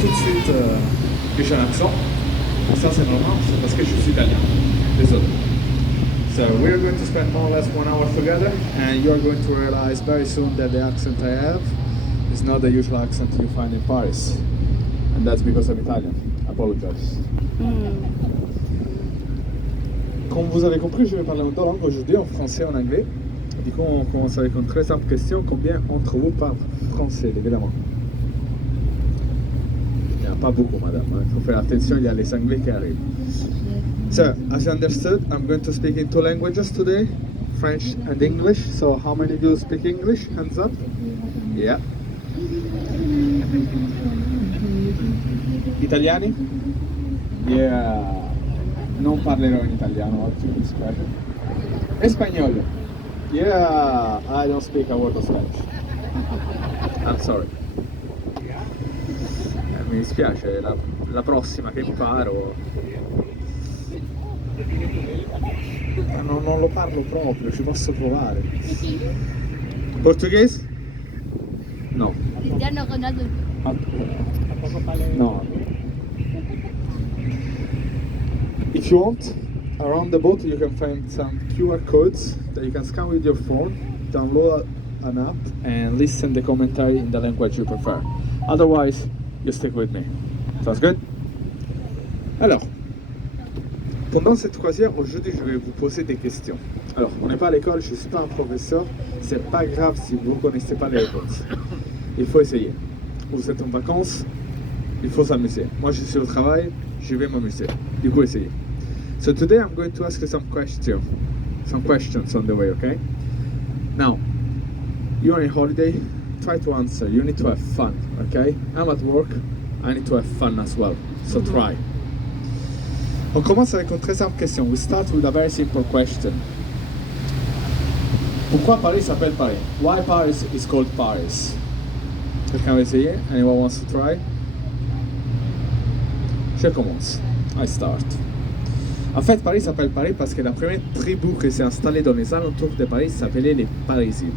tout de suite que j'ai un accent. Ça c'est normal, c'est parce que je suis italien. Désolé. So we're going to spend more or less 1 hour together, and you're going to realize very soon that the accent I have is not the usual accent you find in Paris. And that's because I'm Italian. I apologize. Comme vous avez compris, je vais parler en deux langues aujourd'hui, en français et en anglais. Du coup, on commence avec une très simple question. Combien d'entre vous parlent français, évidemment? Il n'y en a pas beaucoup, madame. Il faut faire attention, il y a les anglais qui arrivent. So, as you understood, I'm going to speak in two languages today, French and English. So, how many of you speak English? Hands up. Yeah. Italiani? Yeah. Non parlerò in italiano oggi, mi dispiace. Spagnolo? Yeah, I don't speak a word of Spanish. I'm sorry. Mi dispiace, la prossima che imparo... non lo parlo proprio, ci posso provare. Portoghese? No. Cristiano Ronaldo. No. If you want, around the boat you can find some QR codes that you can scan with your phone, download an app and listen the commentary in the language you prefer. Otherwise, you stick with me. Sounds good? Alors, pendant cette croisière, aujourd'hui je vais vous poser des questions. Alors, on n'est pas à l'école, je ne suis pas un professeur, c'est pas grave si vous ne connaissez pas les réponses. Il faut essayer. Vous êtes en vacances, il faut s'amuser. Moi je suis au travail, je vais m'amuser. Du coup, essayez. So today I'm going to ask you some questions on the way, okay? Now, you're on a holiday, try to answer. You need to have fun, okay? I'm at work, I need to have fun as well, so try. On commence avec une très simple question. We start with a very simple question. Pourquoi Paris s'appelle Paris? Why Paris is called Paris? Quelqu'un va essayer? Anyone wants to try? Je commence. I start. En fait, Paris s'appelle Paris parce que la première tribu qui s'est installée dans les alentours de Paris s'appelait les Parisiens.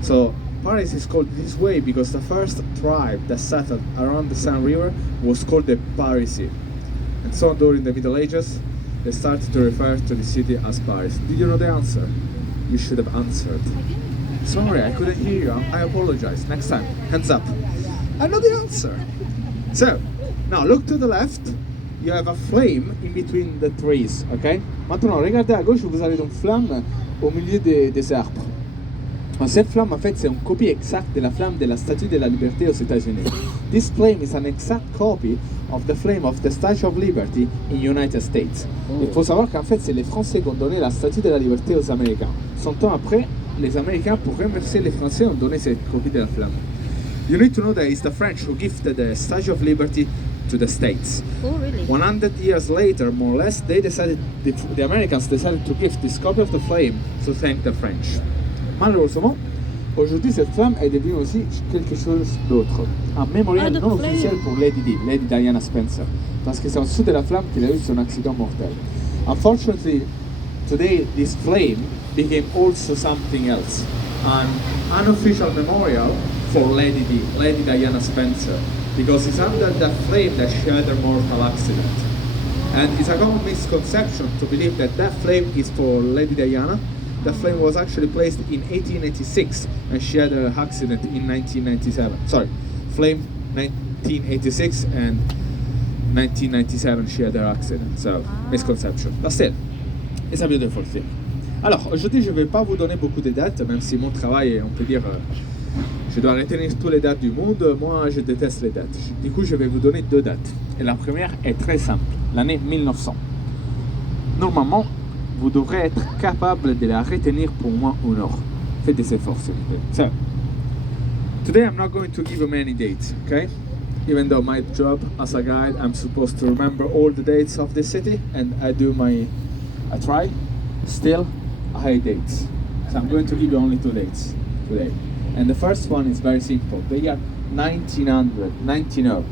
So, Paris is called this way because the first tribe that settled around the Seine River was called the Parisians. And so during the Middle Ages, they started to refer to the city as Paris. Did you know the answer? You should have answered. Sorry, I couldn't hear you. I apologize. Next time, hands up. I know the answer. So, now look to the left. You have a flame in between the trees, okay? Maintenant, regardez à gauche, vous avez une flamme au milieu des arbres. Cette flamme, en fait, c'est une copie exacte de la flamme de la Statue de la Liberté aux États-Unis. This flame is an exact copy of the flame of the Statue of Liberty in United States. Il faut savoir qu'en fait, c'est les Français qui ont donné la Statue de la Liberté aux Américains. 100 ans après, les Américains, pour remercier les Français, ont donné cette copie de la flamme. You need to know that it's the French who gifted the Statue of Liberty to the States. Oh, really? 100 years later, more or less, the Americans decided to give this copy of the flame to thank the French. Malheureusement, aujourd'hui, cette flamme est devenue aussi quelque chose d'autre. Un mémorial non officiel pour Lady Diana Spencer. Parce que c'est en dessous de la flamme qu'il a eu son accident mortel. Unfortunately, today this flame became also something else. An unofficial memorial for Lady Diana Spencer. Because it's under that flame that she had her mortal accident. And it's a common misconception to believe that that flame is for Lady Diana. The flame was actually placed in 1886 and she had her accident in 1997. Sorry, flame 1986 and 1997 she had her accident. So, misconception. But still, it's a beautiful thing. Alors, aujourd'hui, je ne vais pas vous donner beaucoup de dates, même si mon travail, on peut dire, je dois retenir toutes les dates du monde. Moi, je déteste les dates. Du coup, je vais vous donner deux dates. Et la première est très simple, l'année 1900. Normalement, vous devrez être capable de la retenir pour moins 1 heure. Faites des efforts, s'il vous plaît. So, today I'm not going to give you many dates, okay? Even though my job as a guide, I'm supposed to remember all the dates of the city, and I try. Still, I hate dates. So I'm going to give you only 2 dates today. And the first one is very simple. The year 1900.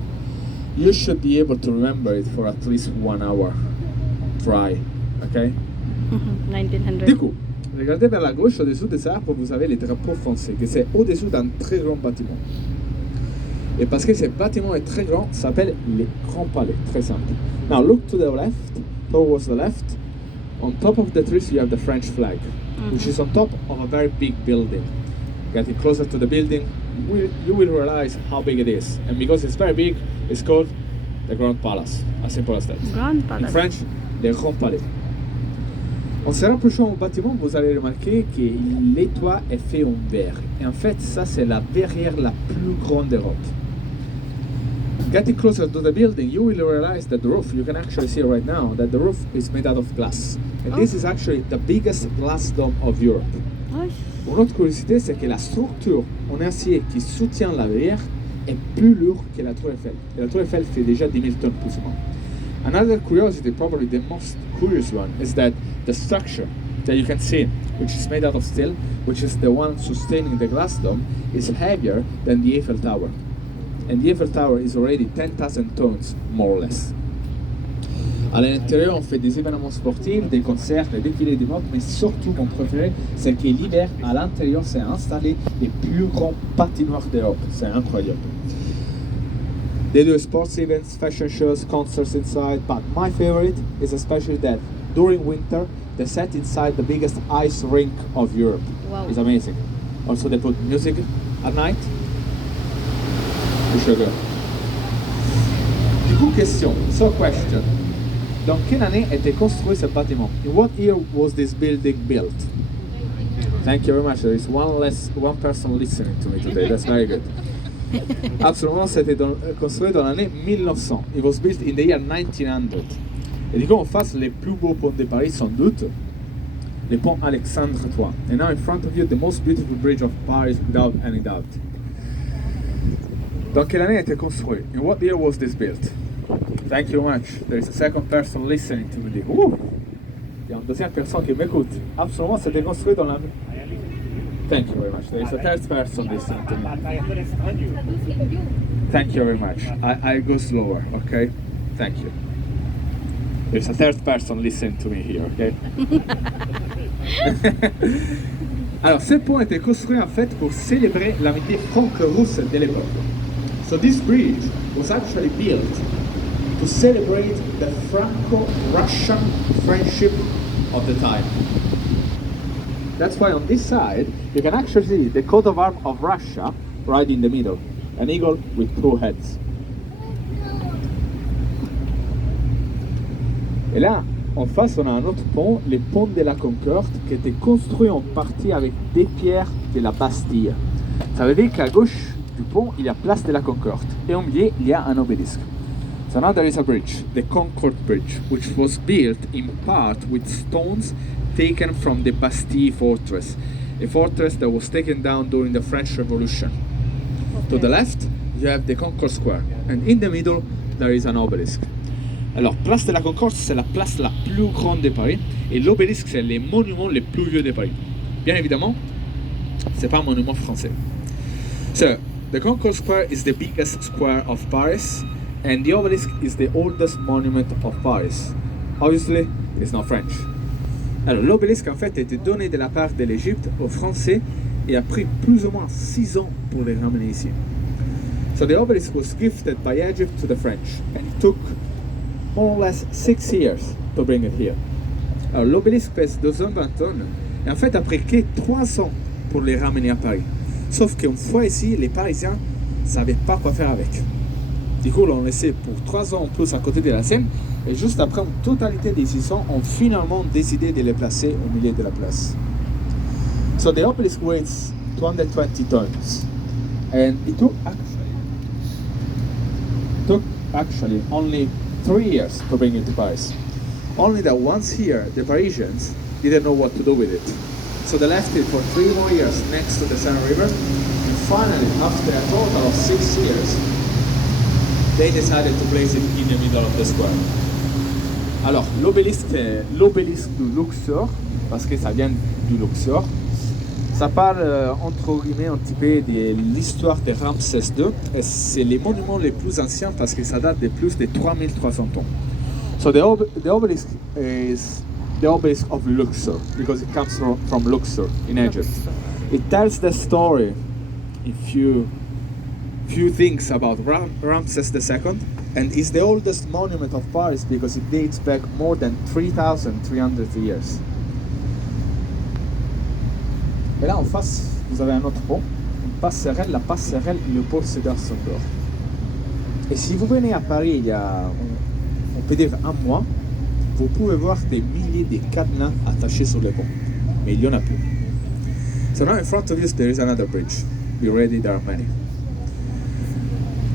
You should be able to remember it for at least 1 hour. Try, okay? 1900. Du coup, regardez vers la gauche, au-dessous des arbres, vous avez les drapeaux français, que c'est au-dessous d'un très grand bâtiment. Et parce que ce bâtiment est très grand, ça s'appelle les grands palais, très simple. Now look to the left, towards the left. On top of the trees you have the French flag, which is on top of a very big building. Getting closer to the building, you will realize how big it is. And because it's very big, it's called the Grand Palace, as simple as that. Grand In Palace. French, les grands palais. En se rapprochant au bâtiment, vous allez remarquer que les toits est fait en verre. Et en fait, ça c'est la verrière la plus grande d'Europe. Getting closer to the building, you will realize that the roof, you can actually see right now, that the roof is made out of glass. And this is actually the biggest glass dome of Europe. Ouais. Une autre curiosité, c'est que la structure en acier qui soutient la verrière est plus lourde que la tour Eiffel. Et la tour Eiffel fait déjà 10 000 tonnes plus ou moins. Another curiosity, probably the most curious one, is that the structure that you can see, which is made out of steel, which is the one sustaining the glass dome, is heavier than the Eiffel Tower. And the Eiffel Tower is already 10,000 tons, more or less. À l'intérieur, on fait des événements sportifs, des concerts, des défilés de mode, mais surtout, mon préféré, c'est que l'hiver, à l'intérieur, c'est installé les plus grands patinoires d'Europe. C'est incroyable. They do sports events, fashion shows, concerts inside, but my favorite is especially that during winter, they set inside the biggest ice rink of Europe. Wow. It's amazing. Also, they put music at night. Sugar. Du coup, question. So, question. Dans quelle année était construit ce bâtiment? In what year was this building built? Thank you very much. There is one person listening to me today. That's very good. Absolument, c'était construit dans l'année 1900. It was built in the year 1900. Et du coup, en face, les plus beaux ponts de Paris, sans doute, le pont Alexandre III. And now in front of you, the most beautiful bridge of Paris, without any doubt. Dans quelle année a été construit? In what year was this built? Thank you very much. There is a second person listening to me. Il y a une deuxième personne qui m'écoute. Absolument, c'était construit dans l'année. Thank you very much. There is a third person listening to me. Thank you very much. I go slower, okay? Thank you. There's a third person listening to me here, okay? Alors, ce pont a été construit en fait pour célébrer l'amitié franco-russe de l'époque. So this bridge was actually built to celebrate the Franco-Russian friendship of the time. That's why on this side, you can actually see the coat of arms of Russia right in the middle. An eagle with two heads. Et là, en face, on a un autre pont, le pont de la Concorde, qui était construit en partie avec des pierres de la Bastille. Ça veut dire qu'à gauche du pont, il y a place de la Concorde. Et au milieu, il y a un obélisque. So now there is a bridge, the Concorde Bridge, which was built in part with stones taken from the Bastille fortress, a fortress that was taken down during the French Revolution. Okay. To the left, you have the Concorde Square, and in the middle, there is an obelisk. Alors, place de la Concorde, c'est la place la plus grande de Paris, et l'obélisque, c'est les monuments les plus vieux de Paris. Bien évidemment, c'est pas un monument français. So, the Concorde Square is the biggest square of Paris, and the obelisk is the oldest monument of Paris. Obviously, it's not French. Alors, l'obélisque, en fait, a été donné de la part de l'Égypte aux Français et a pris plus ou moins 6 ans pour les ramener ici. So, the obelisk was gifted by Egypt to the French, and it took more or less 6 years to bring it here. Alors, l'obélisque pèse 220 tonnes, et en fait, a pris que 3 ans pour les ramener à Paris. Sauf qu'une fois ici, les Parisiens ne savaient pas quoi faire avec. Du coup, l'on laissé pour 3 ans en plus à côté de la Seine, et juste après une totalité des 6 ans, ont finalement décidé de les placer au milieu de la place. So the obelisk weighs 220 tons, and it took actually only 3 years to bring it to Paris. Only that once here, the Parisians didn't know what to do with it. So they left it for 3 more years next to the Seine River, and finally, after a total of 6 years, they decided to place it in the middle of the square. Alors, l'obélisque du Luxor, parce que ça vient du Luxor. Ça parle, entre guillemets, un petit peu de l'histoire de Ramsès II. Et c'est les monuments les plus anciens parce que ça date de plus de 3300 ans. So the obelisk is the obelisk of Luxor, because it comes from Luxor in Egypt. It tells the story, if you few things about Ramses II, and it's the oldest monument of Paris because it dates back more than 3,300 years. Et là en face, vous avez un autre pont, une passerelle, la passerelle Le Paul Sédar Senghor. Et si vous venez à Paris il y a, on peut dire un mois, vous pouvez voir des milliers de cadenas attachés sur les ponts. Mais il y en a plus. So now in front of you there is another bridge. Be ready, there are many.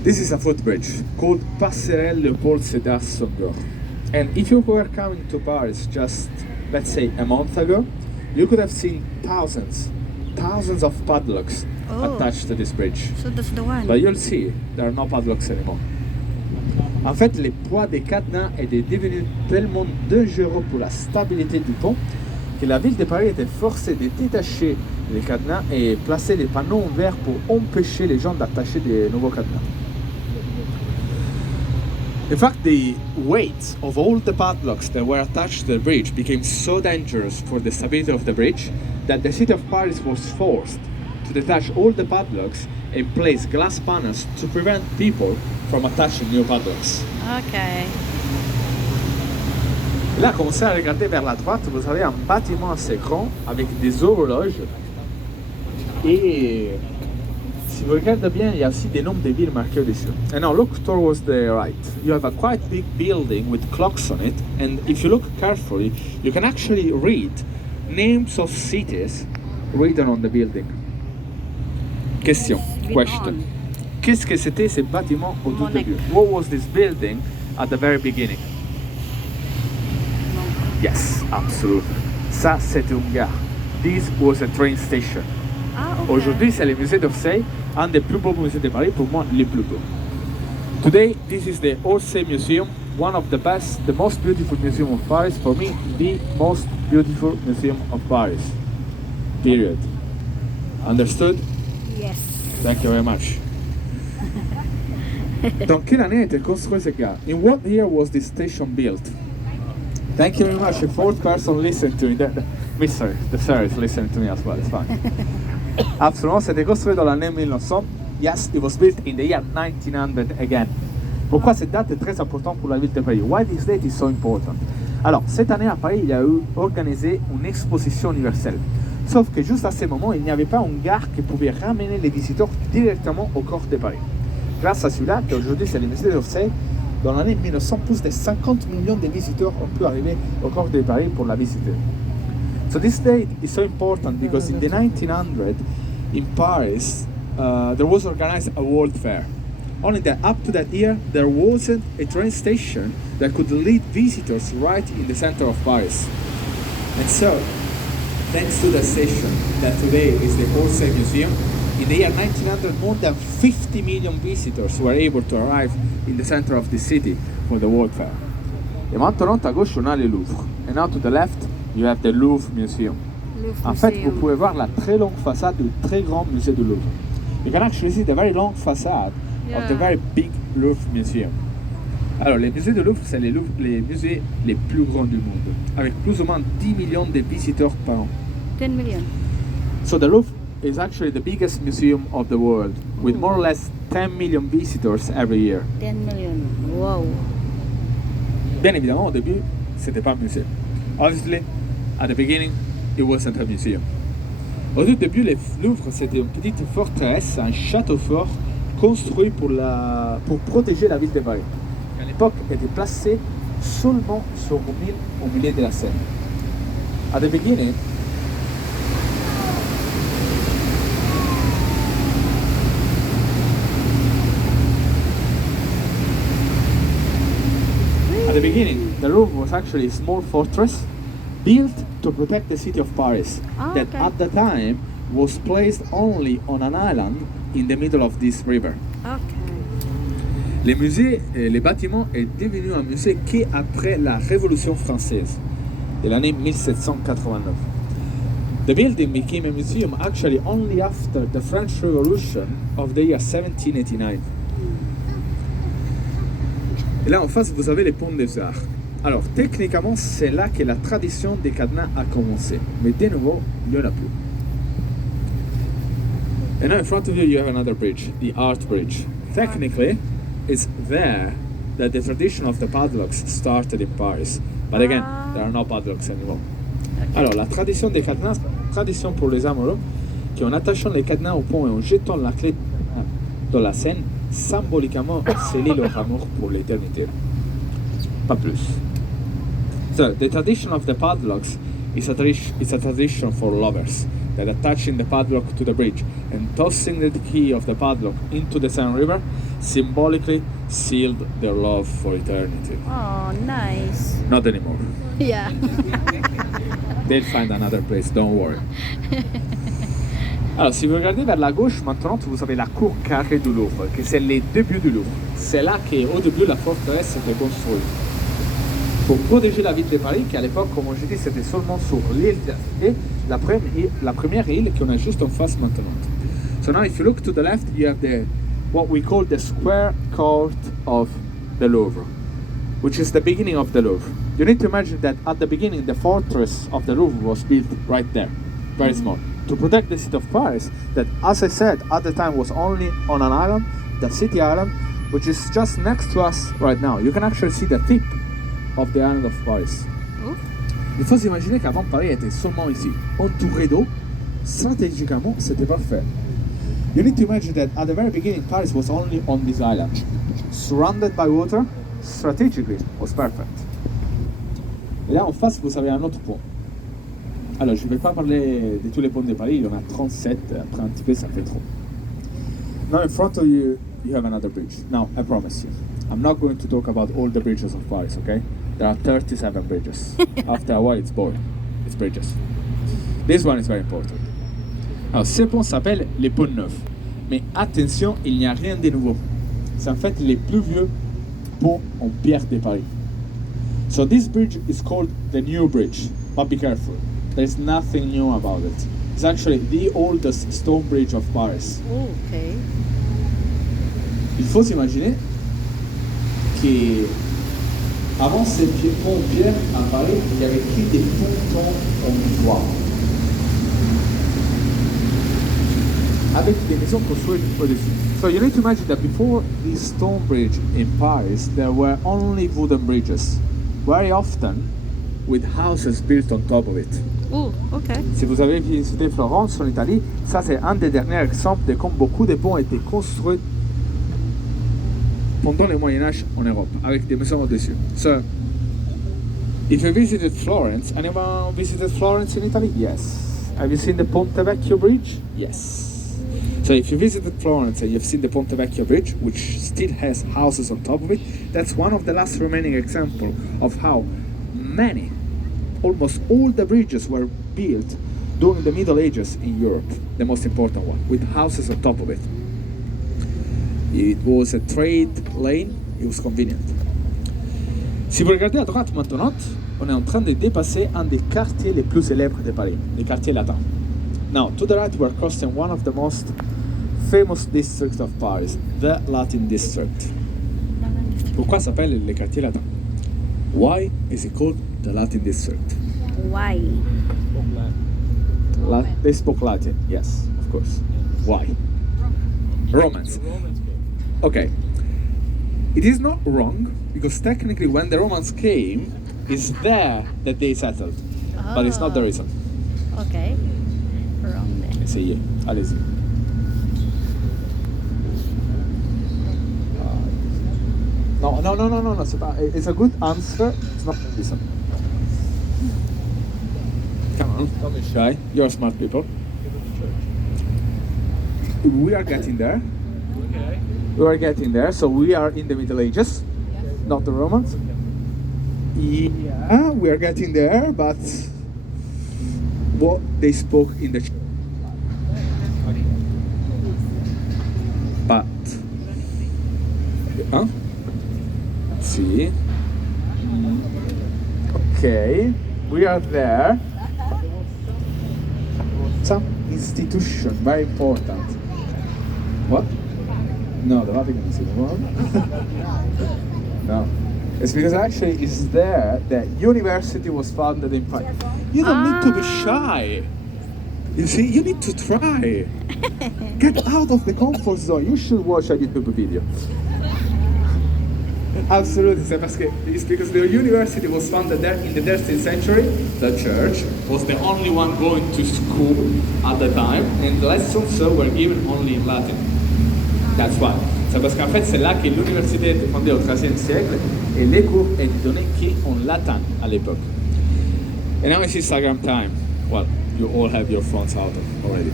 This is a footbridge called Passerelle Le Paul Sédar Senghor. And if you were coming to Paris just, let's say, a month ago, you could have seen thousands of padlocks attached to this bridge. So that's the one. But you'll see, there are no padlocks anymore. En fait, les poids des cadenas étaient devenus tellement dangereux pour la stabilité du pont que la ville de Paris était forcée de détacher les cadenas et placer les panneaux en verre pour empêcher les gens d'attacher des nouveaux cadenas. In fact, the weight of all the padlocks that were attached to the bridge became so dangerous for the stability of the bridge that the city of Paris was forced to detach all the padlocks and place glass panels to prevent people from attaching new padlocks. Okay. Là, commencez à regarder vers la droite, vous avez un bâtiment assez grand avec des horloges. Et si vous regardez bien, il y a aussi des noms de villes marqués dessus. And now look towards the right. You have a quite big building with clocks on it, and if you look carefully, you can actually read names of cities written on the building. Question. Qu'est-ce que c'était ce bâtiment au tout début? What was this building at the very beginning? Yes, absolutely. Ça, c'était une gare. This was a train station. Ah, okay. Aujourd'hui, c'est le musée d'Orsay, un des plus beaux musées de Paris, pour moi, les plus beaux. Today, this is the Orsay Museum, one of the best, the most beautiful museum of Paris. For me, the most beautiful museum of Paris. Period. Understood? Yes. Thank you very much. Dans quelle année a été construit ce gare? In what year was this station built? Thank you very much. A fourth person listened to me. Mister, the sir is listening to me as well. It's fine. Absolument, c'était construit dans l'année 1900. Yes, it was built in the year 1900 again. Pourquoi cette date est très importante pour la ville de Paris? Why this date is so important? Alors, cette année à Paris, il y a eu organisé une exposition universelle. Sauf que juste à ce moment, il n'y avait pas une gare qui pouvait ramener les visiteurs directement au corps de Paris. Grâce à celui-là, qu'aujourd'hui c'est le musée d'Orsay, dans l'année 1900, plus de 50 millions de visiteurs ont pu arriver au corps de Paris pour la visiter. So this date is so important because in the 1900, in Paris, there was organized a world fair. Only that up to that year, there wasn't a train station that could lead visitors right in the center of Paris. And so, thanks to the station that today is the Orsay Museum, in the year 1900, more than 50 million visitors were able to arrive in the center of the city for the World Fair. Et maintenant, à gauche, on a le Louvre. And now to the left, you have the Louvre Museum. En fait, vous pouvez voir la très longue façade du très grand musée du Louvre. You can actually see the very long facade of the very big Louvre Museum. Alors, les musées du Louvre, c'est les musées les plus grands du monde, avec plus ou moins 10 millions de visiteurs par an. 10 million. So the Louvre is actually the biggest museum of the world, with more or less 10 million visitors every year. 10 million. Wow. Bien évidemment, au début, c'était pas un musée. Obviously, at the beginning, it wasn't a museum. Au tout début, le Louvre, c'était une petite forteresse, un château fort construit pour protéger la ville de Paris. À l'époque, était placé seulement sur une île au milieu de la Seine. At the beginning, the Louvre was actually a small fortress built to protect the city of Paris, that at the time was placed only on an island in the middle of this river. Okay. Le musée, le bâtiment est devenu un musée qu'après la Révolution française de l'année 1789. The building became a museum actually only after the French Revolution of the year 1789. Et là en face, vous avez les ponts des Arts. Alors, techniquement, c'est là que la tradition des cadenas a commencé. Mais de nouveau, il n'y en a plus. And now in front of you, you have another bridge, the Art Bridge. Technically, it's there that the tradition of the padlocks started in Paris. But again, there are no padlocks anymore. Alors, la tradition des cadenas, c'est une tradition pour les amoureux qui, en attachant les cadenas au pont et en jetant la clé dans la Seine, symboliquement sceller leur amour pour l'éternité. Pas plus. So, the tradition of the padlocks is a tradition for lovers that attaching the padlock to the bridge and tossing the key of the padlock into the Seine River symbolically sealed their love for eternity. Oh, nice. Not anymore. Yeah. They'll find another place, don't worry. Alors, si vous regardez vers la gauche, maintenant, vous avez la cour carrée du Louvre, qui c'est les débuts du Louvre. C'est là qu'au début, la forteresse était construite. Pour protéger la ville de Paris, qui à l'époque, comme je dis, c'était seulement sur l'île et la première île qu'on a juste en face maintenant. So now, if you look to the left, you have what we call the square court of the Louvre, which is the beginning of the Louvre. You need to imagine that at the beginning, the fortress of the Louvre was built right there, very small, to protect the city of Paris, that, as I said, at the time was only on an island, the city island, which is just next to us right now. You can actually see the tip of the island of Paris. Oh. Il faut s'imaginer qu'avant Paris était seulement ici, entouré d'eau. Stratégiquement, c'était parfait. You need to imagine that at the very beginning, Paris was only on this island, surrounded by water. Strategically, was perfect. Et là, en face, vous avez un autre pont. Alors, je ne vais pas parler de tous les ponts de Paris, il y en a 37, après un petit peu, ça fait trop. Now, in front of you, you have another bridge. Now, I promise you, I'm not going to talk about all the bridges of Paris, okay? There are 37 bridges. After a while, it's boring. It's bridges. This one is very important. Alors, ce pont s'appelle les ponts neufs. Mais attention, il n'y a rien de nouveau. C'est en fait les plus vieux ponts en pierre de Paris. So this bridge is called the New Bridge, but be careful. There's nothing new about it. It's actually the oldest stone bridge of Paris. Oh, okay. Il faut s'imaginer qu'avant ces ponts en pierre à Paris, il y avait écrit des pontons en bois. Avec des maisons construites au-dessus. So you need to imagine that before this stone bridge in Paris, there were only wooden bridges, very often with houses built on top of it. Oh, okay. Si vous avez visité Florence en Italie, ça c'est un des derniers exemples de comme beaucoup de ponts étaient construits pendant le Moyen-Âge en Europe, avec des maisons au-dessus. So, if you visited Florence, anyone visited Florence in Italy? Yes. Have you seen the Ponte Vecchio Bridge? Yes. So if you visited Florence and you've seen the Ponte Vecchio Bridge, which still has houses on top of it, that's one of the last remaining examples of how many, almost all the bridges were built during the Middle Ages in Europe, the most important one, with houses on top of it. It was a trade lane, it was convenient. Si vous regardez à droite maintenant, on est en train de dépasser un des quartiers les plus célèbres de Paris, les quartiers latins. Now, to the right, we're crossing one of the most famous districts of Paris, the Latin District. Pourquoi ça s'appelle les quartiers latins? Why is it called the Latin District? Why? They spoke Latin, yes, of course. Why? Romans. Okay. It is not wrong, because technically when the Romans came, it's there that they settled. But it's not the reason. Okay. Wrong there. Essayez, allez-y. No, c'est pas, it's a good answer, it's not the reason. Come on, don't be shy, you're smart people. We are getting there. Okay. We are getting there, so we are in the Middle Ages, not the Romans. Yeah, we are getting there, but what they spoke in the but huh? See. Okay, we are there. Some institution, very important. What? No, the Vatican is in the world. No. It's because actually it's there that university was founded in Paris. You don't need to be shy. You see, you need to try. Get out of the comfort zone. You should watch a YouTube video. Absolutely, it's because the university was founded there in the 13th century. The church was the only one going to school at the time, and the lessons were given only in Latin. That's why. C'est parce qu'en fait, c'est là que l'université a été fondée au XIIIe siècle, et les cours étaient donnés en latin à l'époque. And now it's Instagram time. Well, you all have your phones out already.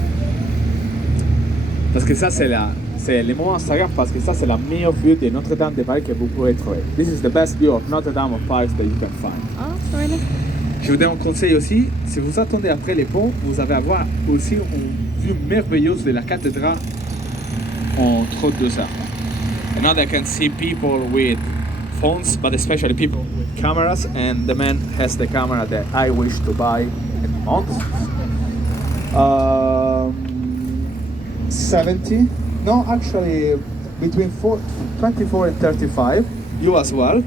Parce que ça, c'est le moment Instagram, parce que ça, c'est la meilleure vue de Notre-Dame de Paris que vous pouvez trouver. This is the best view of Notre-Dame of Paris that you can find. Oh, really? Je vous donne un conseil aussi, si vous attendez après les ponts, vous allez avoir aussi une vue merveilleuse de la cathédrale entre deux heures. And now they can see people with phones, but especially people with cameras, and the man has the camera that I wish to buy in a month. 70? No, actually between 24 and 35. You as well.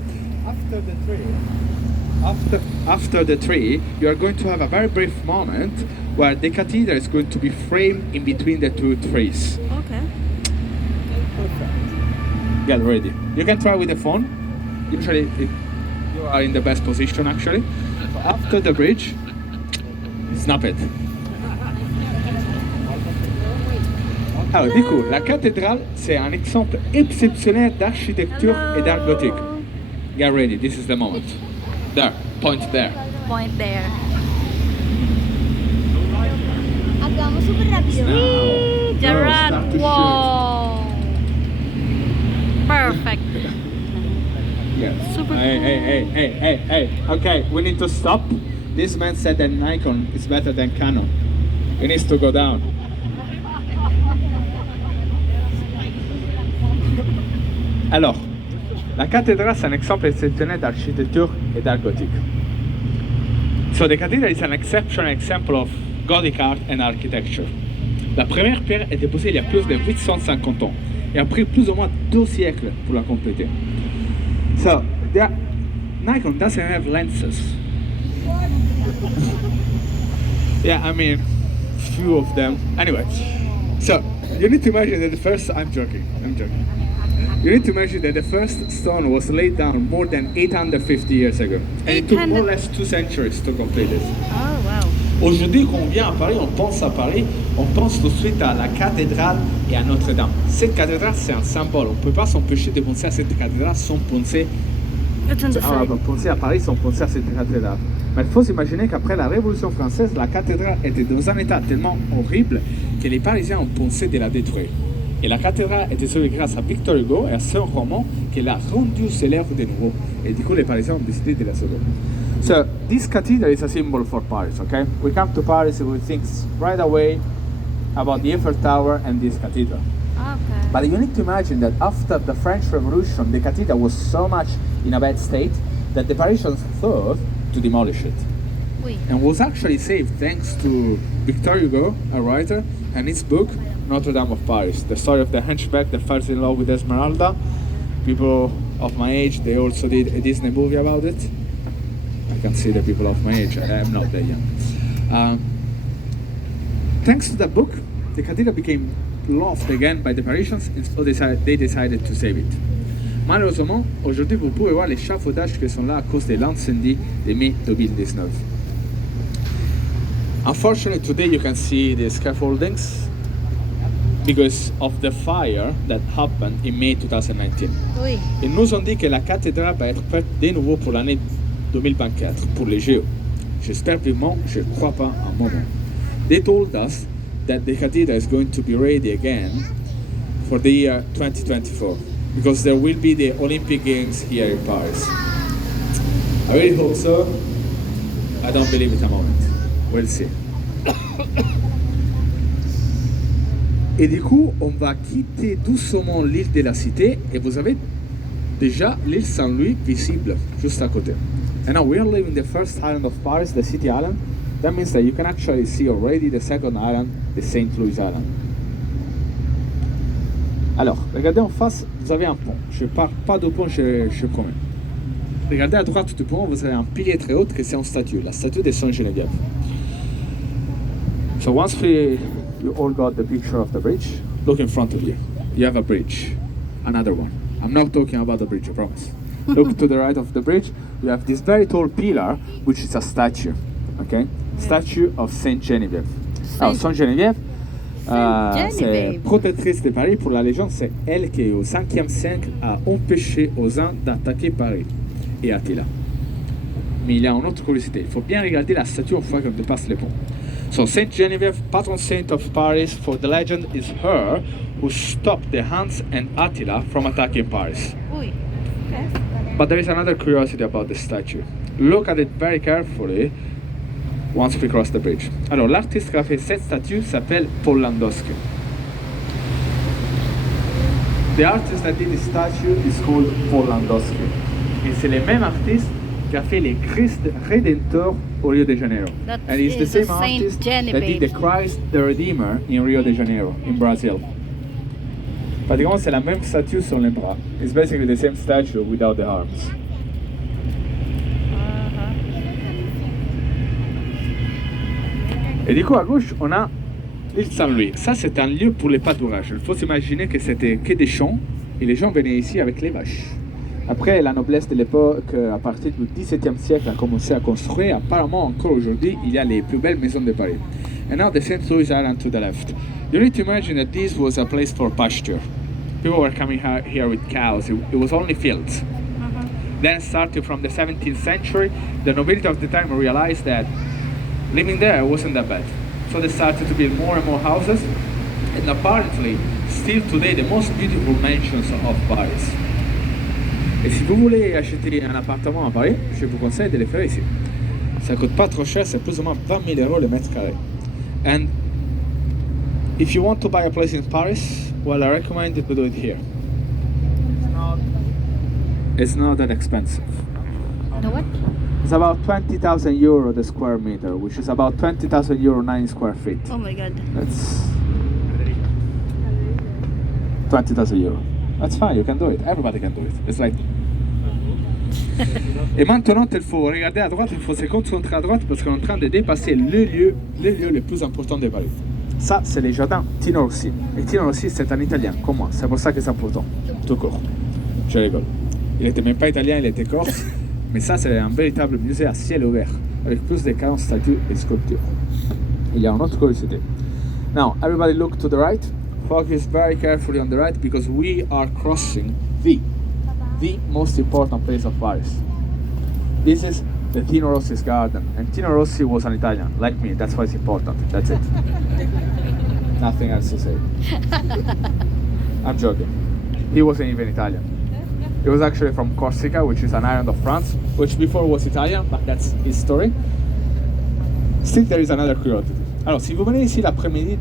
After the tree, you are going to have a very brief moment where the cathedral is going to be framed in between the two trees. Okay. Get ready. You can try with the phone. Usually you are in the best position actually. After the bridge, snap it. Alors du coup, la cathédrale, c'est un exemple exceptionnel d'architecture et d'art gothique. Get ready, this is the moment. There, point there. Point there. Hagamos super rápido. Now, Gerard, start to wow. Perfect. Yes. Super Hey. Okay, we need to stop. This man said that Nikon is better than Canon. It needs to go down. Alors, la cathédrale, c'est un exemple exceptionnel d'architecture et d'art gothique. So the cathedral is an exceptional example of Gothic art and architecture. La première pierre était posée il y a plus de 850 ans et a pris plus ou moins 2 siècles pour la compléter. So, Nikon doesn't have lenses. Yeah, I mean, few of them. Anyway, so you need to imagine that the first. I'm joking. You need to imagine that the first stone was laid down more than 850 years ago, and it took more or less 2 centuries to complete it. Oh, wow. Aujourd'hui, quand on vient à Paris, on pense à Paris, on pense tout de suite à la cathédrale et à Notre-Dame. Cette cathédrale, c'est un symbole. On ne peut pas s'empêcher de penser à cette cathédrale sans penser à Paris, sans penser à cette cathédrale. Mais il faut s'imaginer qu'après la Révolution française, la cathédrale était dans un état tellement horrible que les Parisiens ont pensé de la détruire. Et la cathédrale était sauvée grâce à Victor Hugo et à son roman qui l'a rendue célèbre de nouveau. Et du coup, les Parisiens ont décidé de la sauver. So, this cathedral is a symbol for Paris, okay? We come to Paris and we think right away about the Eiffel Tower and this cathedral. Okay. But you need to imagine that after the French Revolution, the cathedral was so much in a bad state that the Parisians thought to demolish it. Oui. And was actually saved thanks to Victor Hugo, a writer, and his book, Notre-Dame of Paris, the story of the hunchback that falls in love with Esmeralda. People of my age, they also did a Disney movie about it. I can see the people of my age, I am not that young. Thanks to that book, the cathedral became loved again by the Parisians, and so they decided to save it. Malheureusement, aujourd'hui, vous pouvez voir les échafaudages qui sont là à cause de l'incendie de mai 2019. Unfortunately, today you can see the scaffoldings because of the fire that happened in May 2019. Oui. Ils nous ont dit que la cathédrale va être prête de nouveau pour l'année 2024, pour les JO. J'espère vivement, je ne crois pas un moment. They told us that the cathedral is going to be ready again for the year 2024 because there will be the Olympic Games here in Paris. I really hope so. I don't believe it a moment. We'll see. Et du coup, on va quitter doucement l'île de la Cité et vous avez déjà l'île Saint-Louis visible juste à côté. And now we are leaving the first island of Paris, the City Island. That means that you can actually see already the second island, the St. Louis Island. Alors, regardez en face, vous avez un pont. Je ne parle pas de pont, je promets. Regardez à droite du pont, vous avez un pilier très haut que c'est une statue, la statue de Sainte Geneviève. So once you all got the picture of the bridge, look in front of you. You have a bridge, another one. I'm not talking about the bridge, I promise. Look to the right of the bridge. We have this very tall pillar, which is a statue. Okay, statue of Saint Geneviève. Alors Saint Geneviève, c'est protectrice de Paris. Pour la légende, c'est elle qui, au 5e siècle, a empêché aux Huns d'attaquer Paris et Attila. Mais il y a une autre curiosité. Il faut bien regarder la statue une fois qu'on dépasse les ponts. So Saint Geneviève, patron saint of Paris, for the legend is her who stopped the Huns and Attila from attacking Paris. Oui. But there is another curiosity about the statue. Look at it very carefully once we cross the bridge. Alors, l'artiste qui a fait cette statue s'appelle Paul Landowski. The artist that did the statue is called Paul Landowski. Et c'est le même artiste qui a fait les Christ Rédempteur au Rio de Janeiro. That And it's the is same Saint artist that did Geneviève. the Christ the Redeemer in Rio de Janeiro, in Brazil. Pratiquement, c'est la même statue sur les bras. It's basically the same statue without the arms. Et du coup, à gauche, on a l'île Saint-Louis. Ça, c'est un lieu pour les pâturages. Il faut s'imaginer que c'était que des champs et les gens venaient ici avec les vaches. Après, la noblesse de l'époque, à partir du XVIIe siècle, a commencé à construire. Apparemment, encore aujourd'hui, il y a les plus belles maisons de Paris. And now the St. Louis Island to the left. You need to imagine that this was a place for pasture. People were coming here with cows. It was only fields. Then, starting from the 17th century, the nobility of the time realized that living there wasn't that bad. So they started to build more and more houses, and apparently, still today, the most beautiful mansions of Paris. Et si vous voulez acheter un appartement à Paris, je vous conseille de le faire ici. Ça coûte pas trop cher, c'est plus ou moins 20 000 euros le mètre carré. And if you want to buy a place in Paris, well, I recommend you to do it here. It's not that expensive. The what? It's about 20,000 euro the square meter, which is about 20,000 euro 9 square feet. Oh my god. That's 20,000 euro. That's fine, you can do it. Everybody can do it. It's like. Et maintenant, il faut regarder à droite, il faut se concentrer à droite parce qu'on est en train de dépasser le lieu le plus important de Paris. Ça, c'est les jardins Tino Rossi. Et Tino Rossi, c'est un Italien, comme moi. C'est pour ça que c'est important. Tout court. Je rigole. Il n'était même pas italien, il était corse. Mais ça, c'est un véritable musée à ciel ouvert, avec plus de 40 statues et sculptures. Il y a une autre curiosité. Now, everybody look to the right. Focus very carefully on the right because we are crossing the most important place of Paris. This is the Tino Rossi's garden. And Tino Rossi was an Italian, like me. That's why it's important. That's it. Nothing else to say. I'm joking. He wasn't even Italian. He was actually from Corsica, which is an island of France, which before was Italian, but that's his story. Still, there is another curiosity. Alors, si vous venez ici l'après-midi,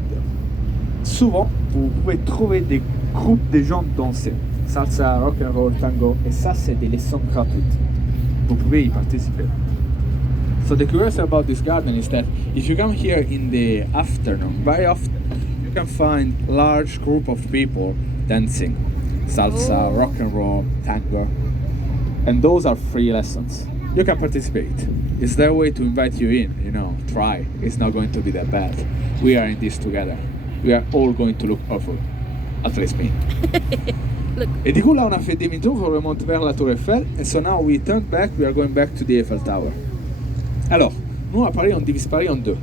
souvent, vous pouvez trouver des groupes de gens danser. Salsa, rock and roll, tango, et ça, c'est des leçons gratuites. Vous pouvez y participer. So the curiosity about this garden is that if you come here in the afternoon, very often, you can find large group of people dancing. Salsa, rock and roll, tango. And those are free lessons. You can participate. It's their way to invite you in, try. It's not going to be that bad. We are in this together. We are all going to look awful. At least me. Look. Et du coup, là, on a fait demi-tour, on remonte vers la Tour Eiffel. And so now we turn back, we are going back to the Eiffel Tower. Alors, nous, à Paris, on divise Paris en deux.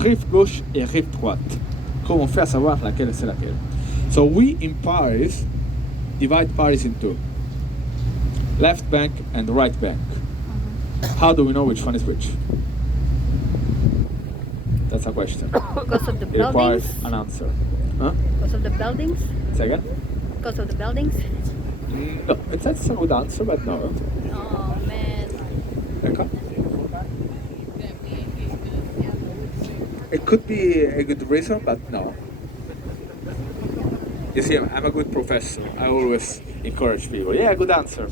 Rive gauche et rive droite. Comment on fait à savoir laquelle c'est laquelle? So we, in Paris, divide Paris in two. Left bank and right bank. How do we know which one is which? That's a question. Because of the It requires buildings? an answer. Huh? Because of the buildings? Say again? Because of the buildings? No, that's a good answer, but no. Oh man. Okay. It could be a good reason, but no. You see, I'm a good professor. I always encourage people. Yeah, good answer.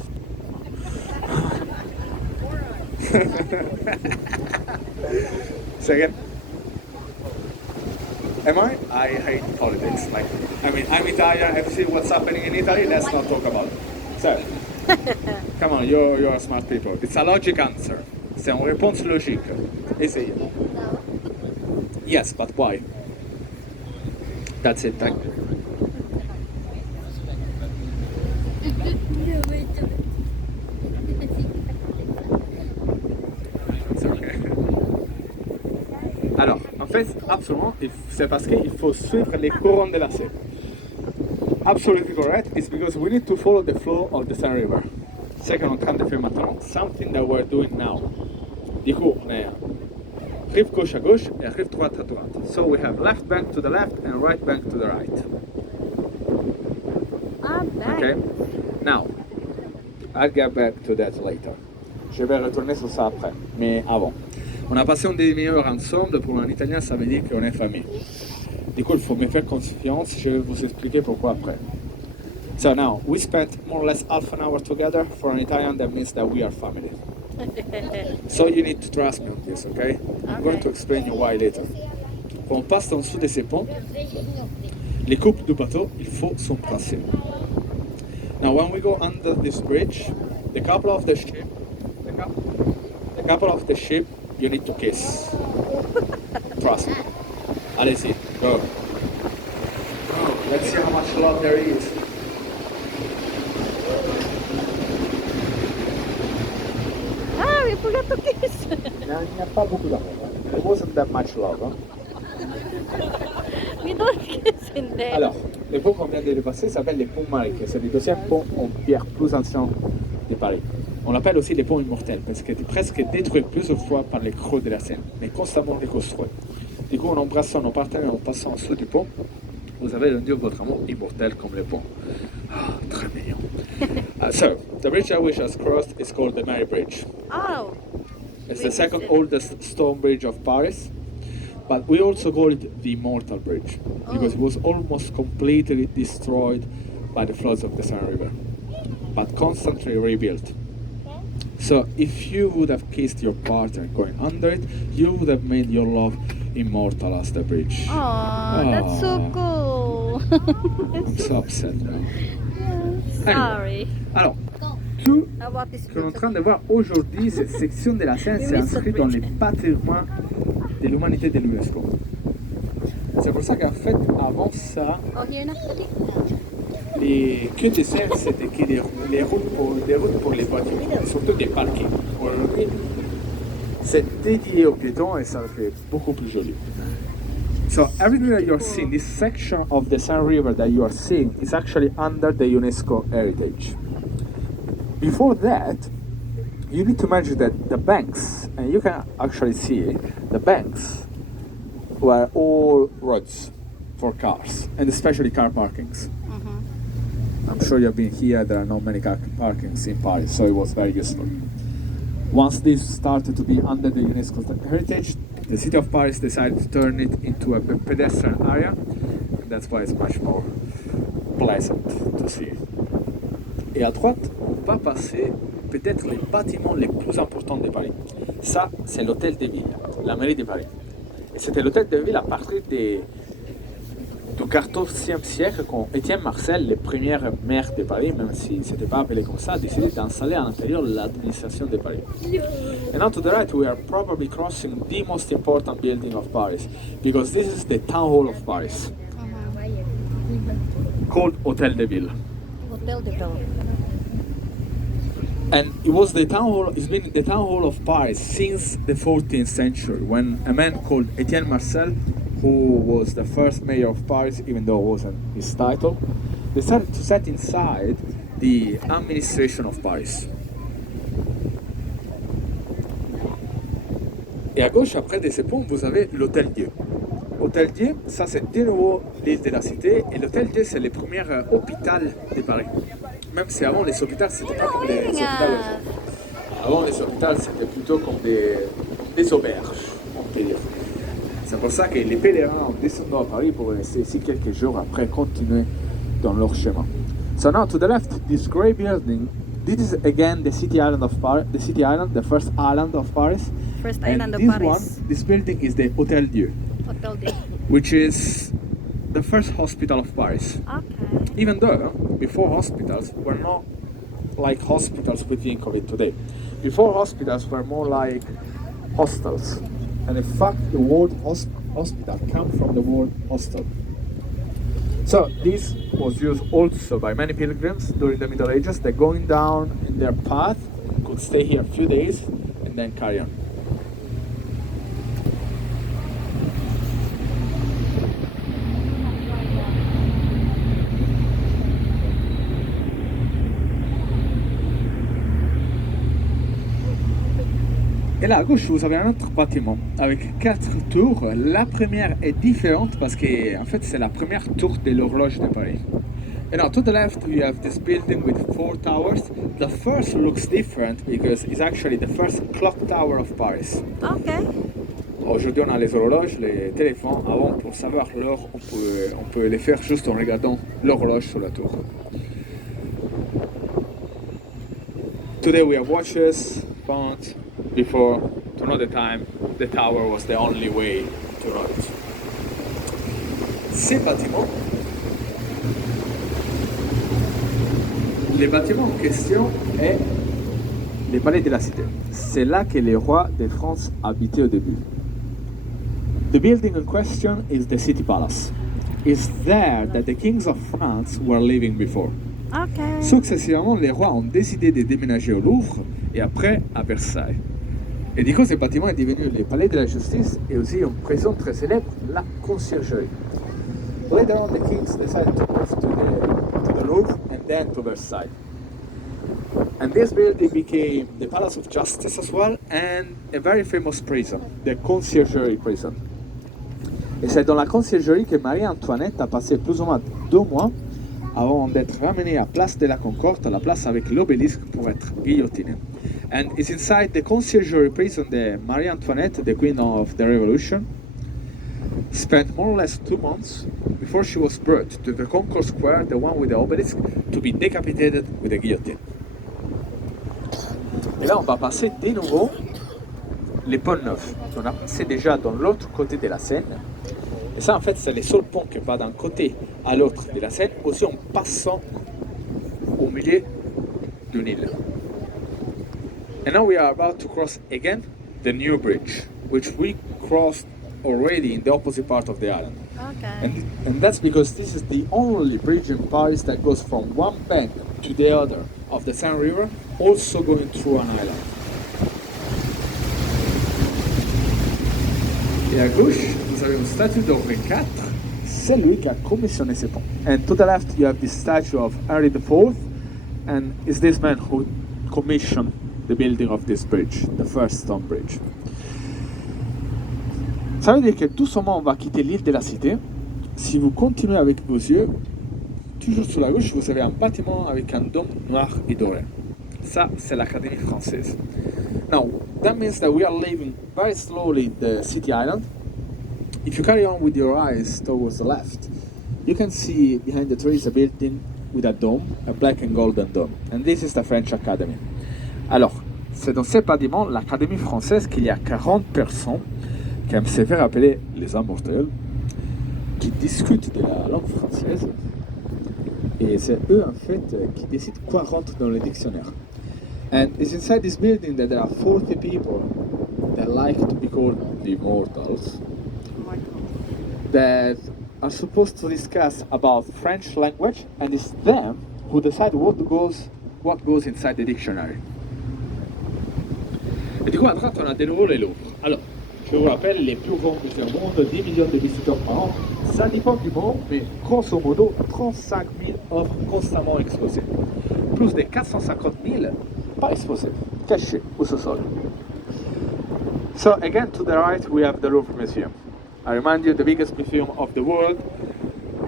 Second. Am I? I hate politics. I'm Italian. I see what's happening in Italy. Let's not talk about it. So, come on, you're smart people. It's a logic answer. C'est une réponse logique. Essayez. Yes, but why? That's it, thank you. It's okay. Alors, en fait, absolument, c'est parce qu'il faut suivre les courants de la Seine. Absolutely correct. It's because we need to follow the flow of the Seine River. C'est ce qu'on est en train de faire maintenant. Something that we're doing now. Du coup, on est rive gauche à gauche et rive droite à droite. So we have left bank to the left and right bank to the right. Ah, back. Okay? Now, I'll get back to that later. Je vais retourner sur ça après, mais avant. On a passé une demi-heure ensemble, pour un Italien ça veut dire qu'on est famille. Du coup, il faut me faire confiance, je vais vous expliquer pourquoi après. So now, we spent more or less half an hour together. For an Italian, that means that we are family. So you need to trust me on this, okay? I'm going to explain you why later. Quand on passe en dessous de ces ponts, les coupes du bateau, il faut s'embrasser. Now, when we go under this bridge, the couple of the ship, you need to kiss. Trust me. Allez-y, go. Oh, let's see how much love there is. Ah, we forgot to kiss. Il n'y a pas beaucoup d'amour. There wasn't that much love. Hein? We don't kiss in there. Alors, le pont qu'on vient de dépasser s'appelle les ponts Maric. C'est le deuxième pont en pierre plus ancien de Paris. On l'appelle aussi les ponts immortels parce qu'il était presque détruit plusieurs fois par les creux de la Seine, mais constamment reconstruit. Du coup, en embrassant nos partenaires et en passant en dessous du pont, vous avez rendu votre amour immortel comme le pont. Ah, très mignon. So, the bridge that we just crossed is called the Mary Bridge. Oh. It's the second oldest stone bridge of Paris, but we also call it the Immortal Bridge because it was almost completely destroyed by the floods of the Seine River, but constantly rebuilt. So if you would have kissed your partner going under it, you would have made your love immortal as the bridge. Oh, that's so cool. I'm so upset now. Sorry. Alors, tout How about this ce qu'on est en train de voir aujourd'hui, cette section de la Seine, c'est inscrit dans les patrimoines de l'humanité de l'UNESCO. C'est pour ça qu'en fait, avant ça, Oh, here na. les queues de Seine, c'était que des routes pour les voitures, et surtout des parkings. Aujourd'hui, c'est dédié aux piétons et ça le fait beaucoup plus joli. So everything that you're seeing, this section of the Seine River that you are seeing is actually under the UNESCO heritage. Before that, you need to imagine that the banks, and you can actually see it, the banks were all roads for cars, and especially car parkings. I'm sure you've been here, there are not many car parkings in Paris, so it was very useful. Once this started to be under the UNESCO heritage, the city of Paris decided to turn it into a pedestrian area, and that's why it's much more pleasant to see. Et à droite, on va passer peut-être les bâtiments les plus importants de Paris. Ça, c'est l'hôtel de ville, la mairie de Paris. Et c'était l'hôtel de ville à partir du XIVe siècle, quand Étienne Marcel, le premier maire de Paris, même si ce n'était pas appelé comme ça, a décidé d'installer à l'intérieur l'administration de Paris. And now to the right, we are probably crossing the most important building of Paris, because this is the town hall of Paris, called Hôtel de Ville. Hotel de Ville. And it was the town hall, it's been the town hall of Paris since the 14th century, when a man called Étienne Marcel, who was the first mayor of Paris, even though it wasn't his title, decided to set inside the administration of Paris. Et à gauche, après de ces ponts, vous avez l'Hôtel Dieu. Hôtel Dieu, ça c'est de nouveau l'île de la Cité, et l'Hôtel Dieu, c'est le premier hôpital de Paris. Même si avant les hôpitaux, c'était pas comme les hôpitaux. Avant les hôpitaux, c'était plutôt comme des auberges, on peut dire. C'est pour ça que les pèlerins en descendant à Paris pour rester ici quelques jours après continuer dans leur chemin. So now to the left, this grey building, this is again the city island of Paris, the first island of Paris. First And island of this Paris. this building is the Hôtel Dieu, Hotel de. which is the first hospital of Paris. Okay. Even though before hospitals were not like hospitals we think of it today. Before hospitals were more like hostels. And in fact, the word hospital come from the word hostel. So this was used also by many pilgrims during the Middle Ages that going down in their path could stay here a few days and then carry on. Et là à gauche, vous avez un autre bâtiment avec 4 tours. La première est différente parce que en fait c'est la première tour de l'horloge de Paris. And now to the left you have this building with 4 towers. The first looks different because it's actually the first clock tower of Paris. Okay. Aujourd'hui on a les horloges, les téléphones. Avant pour savoir l'heure on peut les faire juste en regardant l'horloge sur la tour. Today we have watches, phones. Before, to know the time, the tower was the only way to know it. Ces bâtiments, les bâtiments en question est les palais de la cité. C'est là que les rois de France habitaient au début. The building in question is the city palace. It's there that the kings of France were living before. Okay. Successivement, les rois ont décidé de déménager au Louvre et après à Versailles. Et du coup, ce bâtiment est devenu le palais de la justice et aussi une prison très célèbre, la conciergerie. Later on, the kings decided to move to the Louvre and then to Versailles. And this building became the Palace of Justice as well and a very famous prison, the conciergerie prison. Et c'est dans la conciergerie que Marie-Antoinette a passé plus ou moins 2 mois avant d'être ramenée à Place de la Concorde, à la place avec l'obélisque pour être guillotinée. And it's inside the conciergerie prison that Marie Antoinette, the queen of the revolution, spent more or less 2 months before she was brought to the Concourse Square, the one with the obelisk, to be decapitated with a guillotine. Et là, on va passer de nouveau les ponts neufs. On a passé déjà dans l'autre côté de la Seine. Et ça, en fait, c'est le seul pont qui va d'un côté à l'autre de la Seine, aussi en passant au milieu d'une île. And now we are about to cross again the new bridge, which we crossed already in the opposite part of the island. Okay. And that's because this is the only bridge in Paris that goes from one bank to the other of the Seine River, also going through an island. Et à gauche, vous avez une statue d'Henri IV, c'est lui qui a commissionné ces ponts. And to the left you have the statue of Henry IV, and it's this man who commissioned the building of this bridge, the first stone bridge. Ça veut dire que doucement on va quitter l'île de la Cité. Si vous continuez avec vos yeux, toujours sur la gauche, vous avez un bâtiment avec un dôme noir et doré. Ça, c'est l'Académie française. Now, that means that we are leaving very slowly the city island. If you carry on with your eyes towards the left, you can see behind the trees a building with a dome, a black and golden dome. And this is the French Academy. Alors, c'est dans ce bâtiment, l'Académie française, qu'il y a 40 personnes qui aiment se faire appeler les immortels, qui discutent de la langue française. Et c'est eux, en fait, qui décident quoi rentre dans le dictionnaire. And it's inside this building that there are 40 people that like to be called the immortals, that are supposed to discuss about French language, and it's them who decide what goes inside the dictionary. Et du coup, à droite, on a de nouveau les Louvres. Alors, je vous rappelle, les plus grands musées au monde, 10 millions de visiteurs par an, ça dépend du monde, mais grosso modo, 35 000 œuvres constamment exposées. Plus de 450 000 pas exposées, cachées au sous-sol. So again, to the right, we have the Louvre Museum. I remind you, the biggest museum of the world,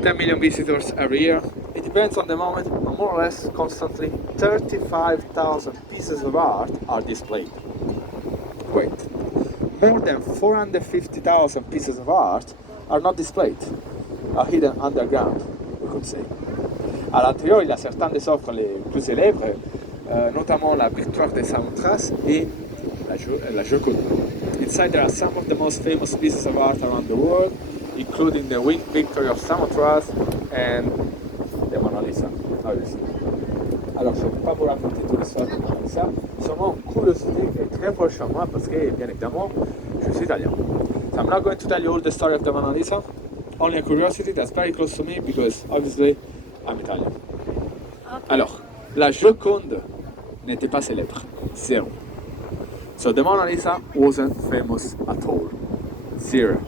10 million visitors every year. It depends on the moment, but more or less constantly 35,000 pieces of art are displayed. Wait, more than 450,000 pieces of art are not displayed, are hidden underground, we could say. À l'intérieur, il y a certaines des œuvres les plus célèbres, notamment la Victoire de Samothrace et la Joconde. Inside there are some of the most famous pieces of art around the world, including the Winged Victory of Samothrace and the Mona Lisa, obviously. Alors, je ne vais pas vous raconter toute l'histoire de Mona Lisa. Lisa, sûrement curiosity est très proche à moi parce que, bien évidemment, je suis italien. So I'm not going to tell you all the story of the Mona Lisa, only a curiosity that's very close to me because obviously I'm Italian. Okay. Alors, la Joconde n'était pas célèbre, zéro. So the Mona Lisa wasn't famous at all, zero.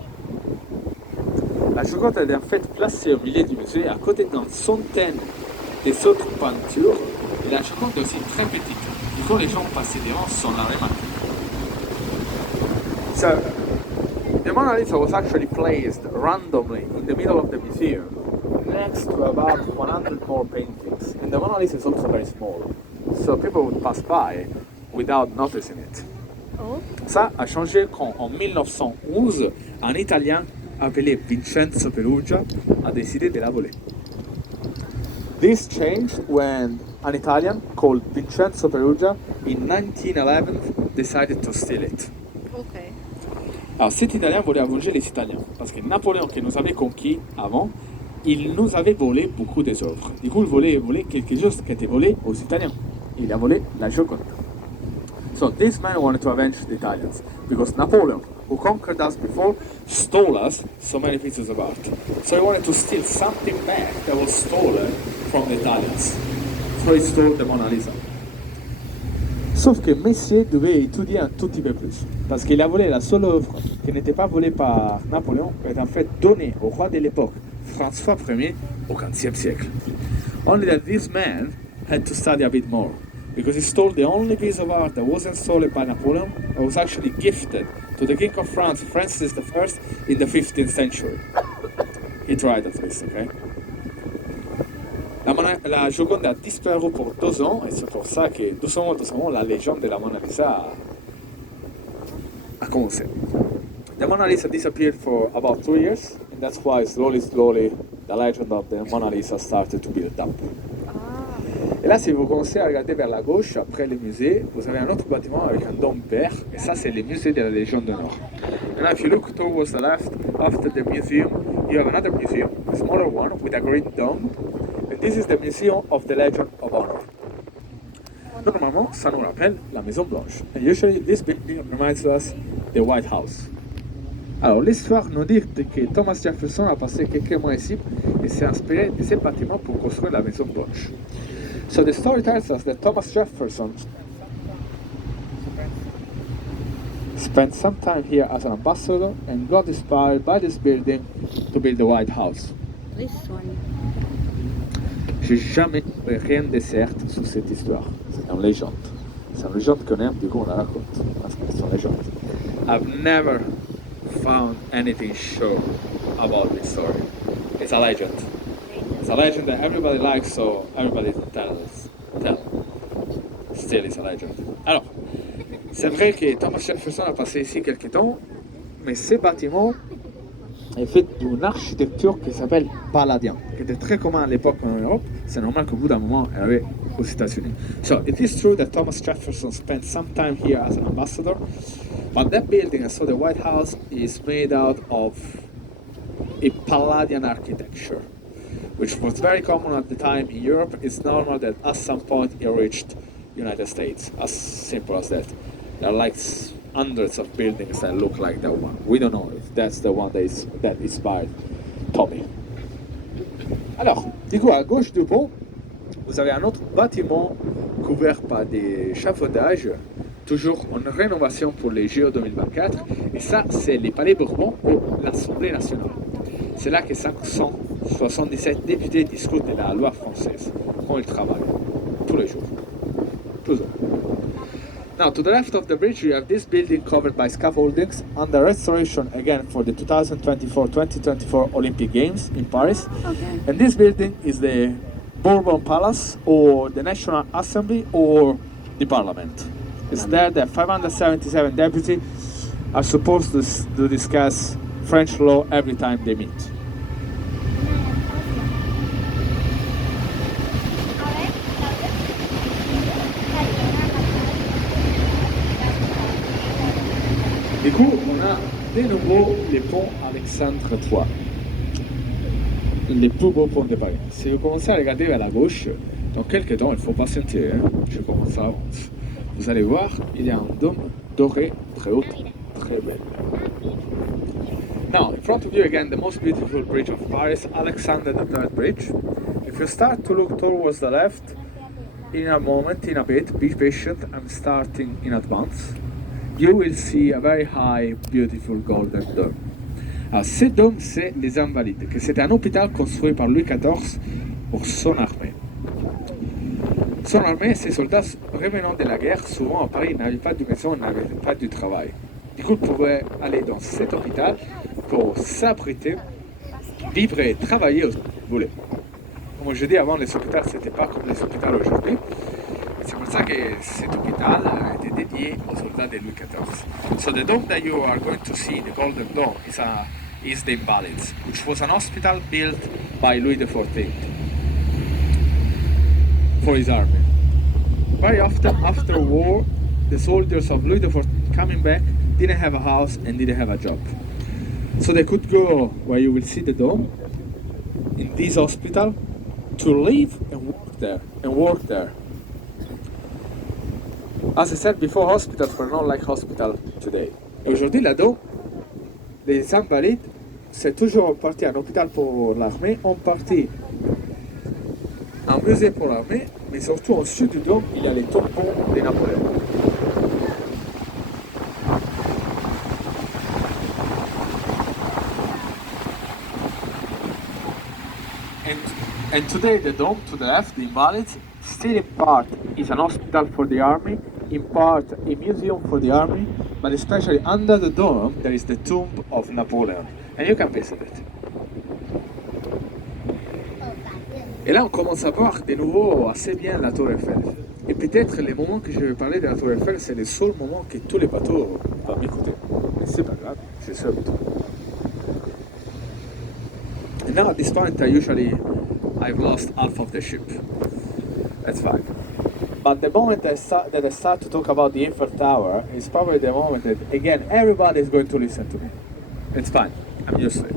La Joconde est en fait placée au milieu du musée à côté d'une centaine des autres peintures et la Joconde est aussi très petite. Et quand les gens passaient devant sans la remarquer. So, the Mona Lisa was actually placed randomly in the middle of the museum next to about 100 more paintings. And the Mona Lisa is also very small, so people would pass by without noticing it. Oh. Ça a changé quand en 1911, un Italien appelé Vincenzo Perugia a décidé de la voler. This changed when an Italian called Vincenzo Perugia in 1911 decided to steal it. Okay. Alors cet Italien voulait venger les Italiens parce que Napoléon qui nous avait conquis avant, il nous avait volé beaucoup des œuvres. Du coup, il voulait quelque chose qui était volé aux Italiens. Il a volé la Joconde. So this man wanted to avenge the Italians because Napoleon, who conquered us before, stole us so many pieces of art. So he wanted to steal something back that was stolen from the Italians. So he stole the Mona Lisa. Sauf que Messier devait étudier un tout petit peu plus, parce qu'il a volé la seule œuvre qui n'était pas volée par Napoléon, et en fait donnée au roi de l'époque, François Ier, au XVe siècle. Only that this man had to study a bit more, because he stole the only piece of art that wasn't stolen by Napoleon and was actually gifted to the King of France, Francis I, in the 15th century. He tried at least, okay? La Joconde a disparu pour 2 ans, et c'est pour ça que doucement, la légende de la Mona Lisa a commencé. The Mona Lisa disappeared for about 2 years, and that's why slowly, the legend of the Mona Lisa started to build up. Et là, si vous commencez à regarder vers la gauche, après le musée, vous avez un autre bâtiment avec un dôme vert, et ça, c'est le musée de la Légion d'honneur. And now, if you look towards the left, after the museum, you have another museum, a smaller one, with a green dome, and this is the Museum of the Legion of Honor. Normalement, ça nous rappelle la Maison Blanche. And usually, this building reminds us the White House. Alors, l'histoire nous dit que Thomas Jefferson a passé quelques mois ici et s'est inspiré de ces bâtiments pour construire la Maison Blanche. So the story tells us that Thomas Jefferson spent some time here as an ambassador and got inspired by this building to build the White House. This one. J'ai jamais rien de certain sur cette histoire. C'est une légende. C'est une légende qu'on aime, du coup on la raconte. Parce que c'est une légende. I've never found anything sure about this story. It's a legend. It's a legend that everybody likes, so everybody tells. Still, it's a legend. Alors, c'est vrai que Thomas Jefferson a passé ici quelques temps, mais ce bâtiment est fait d'une architecture qui s'appelle Palladien, qui était très commun à l'époque en Europe. C'est normal qu'au bout d'un moment, elle avait aux États-Unis. So, it is true that Thomas Jefferson spent some time here as an ambassador, but that building, so the White House, is made out of a Palladian architecture, which was very common at the time in Europe. It's normal that at some point it reached United States, as simple as that. There are like hundreds of buildings that look like that one. We don't know if that's the one that inspired Tommy. Alors, du coup, à gauche du pont, vous avez un autre bâtiment couvert par des échafaudages, toujours en rénovation pour les JO 2024. Et ça, c'est les Palais Bourbon ou l'Assemblée nationale. C'est là que 577 députés discutent de la loi française, quand ils travaillent, tous les jours. Toujours. Now, to the left of the bridge, you have this building covered by scaffoldings under restoration again for the 2024 Olympic Games in Paris. Okay. And this building is the Bourbon Palace, or the National Assembly, or the Parliament. It's there that 577 deputies are supposed to discuss French law every time they meet. Du coup, on a de nouveau les ponts Alexandre III, les plus beaux ponts de Paris. Si vous commencez à regarder vers la gauche, dans quelques temps, il faut patienter, je commence à avancer. vous allez voir, il y a un dôme doré très haut, très belle. Now, in front of you again, the most beautiful bridge of Paris, Alexander III Bridge. If you start to look towards the left, in a moment, in a bit, be patient, I'm starting in advance, you will see a very high, beautiful golden dome. Alors, ce dôme, c'est les Invalides, que c'était un hôpital construit par Louis XIV pour son armée. Son armée, ses soldats revenant de la guerre, souvent à Paris, n'avaient pas de maison, n'avaient pas de travail. Du coup, ils pouvaient aller dans cet hôpital pour s'abriter, vivre et travailler où ils voulaient. Comme je dis avant, les hôpitaux, c'était pas comme les hôpitaux aujourd'hui. C'est pour ça que cet hôpital était dédié aux soldats de Louis XIV. So the dome that you are going to see, the Golden Dome, is the Invalids, which was an hospital built by Louis XIV for his army. Very often after war, the soldiers of Louis XIV coming back didn't have a house and didn't have a job. So they could go where you will see the dome, in this hospital, to live and work there. As I said before, hospitals were not like hospitals today. Aujourd'hui, la dôme, les Invalides, c'est toujours parti un hôpital pour l'armée, en partie un musée pour l'armée, mais surtout au sud du dôme, il y a les tombeaux de Napoléon. And today the dome to the left, the Invalids, still in part is an hospital for the army, in part a museum for the army, but especially under the dome there is the tomb of Napoleon, and you can visit it. Et là on commence à voir de nouveau assez bien la tour Eiffel. Et peut-être les moments que je vais parler de la tour Eiffel, c'est les seuls moments que tous les bateaux vont m'écouter. Mais c'est pas grave, je sais tout. And now at this point I've lost half of the ship. That's fine. But the moment that I start to talk about the Eiffel Tower is probably the moment that, again, everybody is going to listen to me. It's fine. I'm used to it.